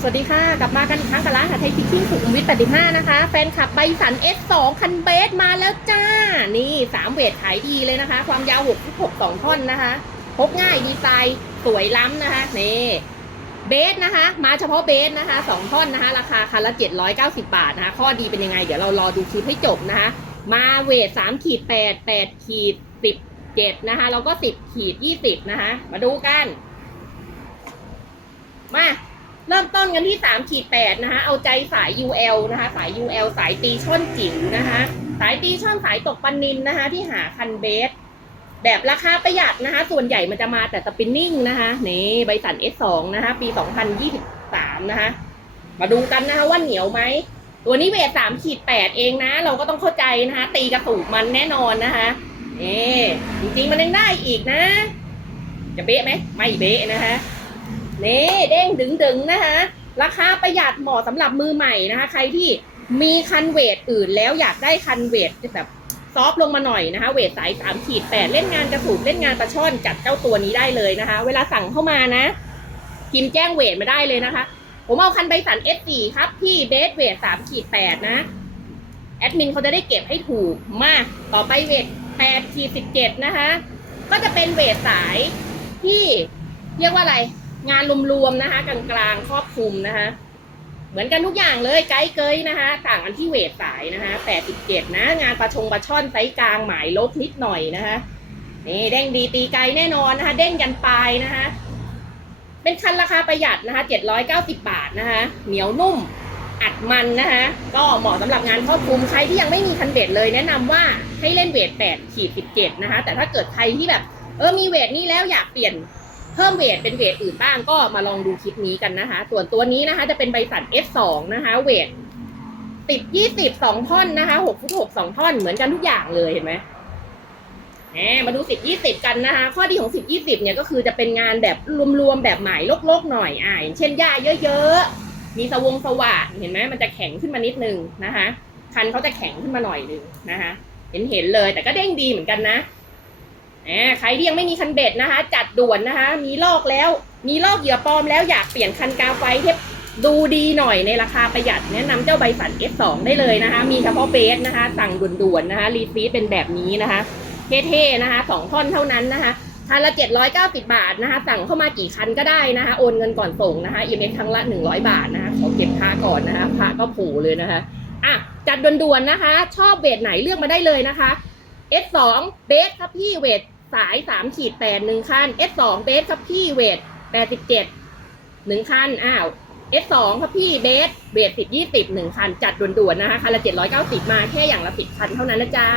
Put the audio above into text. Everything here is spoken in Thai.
สวัสดีค่ะ กลับมากันอีกครั้งกับร้านหาไทยพิชชิ่งสุขุมวิท85 นะคะ แฟนคลับใบสัน S2 คันเบสมาแล้วจ้า นี่ 3 เวทขายดีเลยนะคะ ความยาว 6 6 2 ท่อนนะคะพกง่ายดีไซน์สวยล้ำนะคะ นี่เบสนะคะ มาเฉพาะเบสนะคะ 2 ท่อนนะคะ ราคาคันละ 790 บาทนะคะ ข้อดีเป็นยังไง เดี๋ยวเรารอดูคลิปให้จบนะคะ มาเวท3ขีด8 8ขีด17นะคะแล้วก็ 10ขีด20นะคะ มาดูกัน มา เริ่มต้ นกันที่3ขีด8นะคะ เอาใจสาย UL นะคะ สาย UL สายตีช่อนจิ๋วนะคะ สายตีช่อนสายตกปันนินนะคะ ที่หาคันเบส แบบราคาประหยัดนะคะ ส่วนใหญ่มันจะมาแต่สปินนิ่งนะคะ นี่ใบสัน S2 นะคะ ปี 2023 นะคะ มาดูกันนะคะว่าเหนียวไหม ตัวนี้เวท3ขีด8เองนะ เราก็ต้องเข้าใจนะคะ ตีกระสูบมันแน่นอนนะคะนี่จริงๆมันยังได้อีกนะ จะเบ๊ะไหมไม่เบ๊ะนะคะนี่เด้งดึงดึงๆนะคะ ราคาประหยัดเหมาะสำหรับมือใหม่นะคะ ใครที่มีคันเวทอื่นแล้วอยากได้คันเวทแบบซอฟลงมาหน่อยนะคะ เวทสายสามขีดแปดเล่นงานกระสูบเล่นงานปลาช่อนจัดเจ้าตัวนี้ได้เลยนะคะ เวลาสั่งเข้ามานะพิมพ์แจ้งเวทมาได้เลยนะคะ ผมเอาคันใบสัน S4 ครับที่เบสเวทสามขีดแปดนะแอดมินเขาจะได้เก็บให้ถูกมาต่อไปเวทแปดขีดสิบเจ็ดนะคะ ก็จะเป็นเวทสายที่เรียกว่าอะไร งานรวมๆนะคะกลางๆครอบคลุมนะคะเหมือนกันทุกอย่างเลยไกด์เกยนะคะ ต่างกันที่เวทสายนะคะ87นะ งานปลาชงปลาช่อนไซส์กลางหมายลบนิดหน่อยนะคะนี่เด้งดีตีไกลแน่นอนนะคะ เด้งยันปลายนะคะ เป็นคันราคาประหยัดนะคะ790บาทนะคะ เหนียวนุ่มอัดมันนะคะก็เหมาะสำหรับงานครอบคลุมใครที่ยังไม่มีคันเวทเลยแนะนำว่าให้เล่นเวท8ขีด17นะคะ แต่ถ้าเกิดใครที่แบบ เออมีเวทนี้แล้วอยากเปลี่ยน เพิ่มเวทเป็นเวทอื่นบ้างก็มาลองดูคลิปนี้กันนะคะ ส่วนตัวนี้นะคะ จะเป็นใบสัน F2 นะคะ เวทสิบยี่สิบสองท่อนนะคะหกฟุตหกสองท่อนเหมือนกันทุกอย่างเลยเห็นไหมแหมมาดูสิบยี่สิบกันนะคะ ข้อดีของสิบยี่สิบเนี่ยก็คือจะเป็นงานแบบรวมๆแบบหมายโลกๆหน่อยอ่าอย่างเช่นหญ้าเยอะๆ มีสวงสว่างเห็นไหมมันจะแข็งขึ้นมานิดนึงนะคะ คันเขาจะแข็งขึ้นมาหน่อยนึงนะคะ เห็นเห็นเลยแต่ก็เด้งดีเหมือนกันนะ อ่าใครที่ยังไม่มีคันเบ็ดนะคะ จัดด่วนนะคะ มีลอกแล้ว มีลอกเหยื่อปลอมแล้วอยากเปลี่ยนคันกาไฟที่ดูดีหน่อยในราคาประหยัดแนะนำเจ้าใบสัน F2 ได้เลยนะคะ มีเฉพาะเบสนะคะ สั่งด่วนๆนะคะ รีฟีดเป็นแบบนี้นะคะ เท่ๆนะคะสองท่อนเท่านั้นนะคะคันละ 790 บาทนะคะ สั่งเข้ามากี่คันก็ได้นะคะ โอนเงินก่อนส่งนะคะอีเมลครั้งละ 100 บาทนะคะ ขอเก็บค่าก่อนนะคะพระก็ผูเลยนะคะอะจัดด่วนๆนะคะ ชอบเวทไหนเลือกมาได้เลยนะคะ S2 เบสครับพี่เวท สาย3ขีด8หนึ่งคัน S2 เบสครับพี่เวท87หนึ่งคัน อ้าว S2 ครับพี่เบสเวท10 20หนึ่งคัน จัดด่วนๆนะคะ คันละ790มาแค่อย่างละ10คันเท่านั้นนะจ๊ะ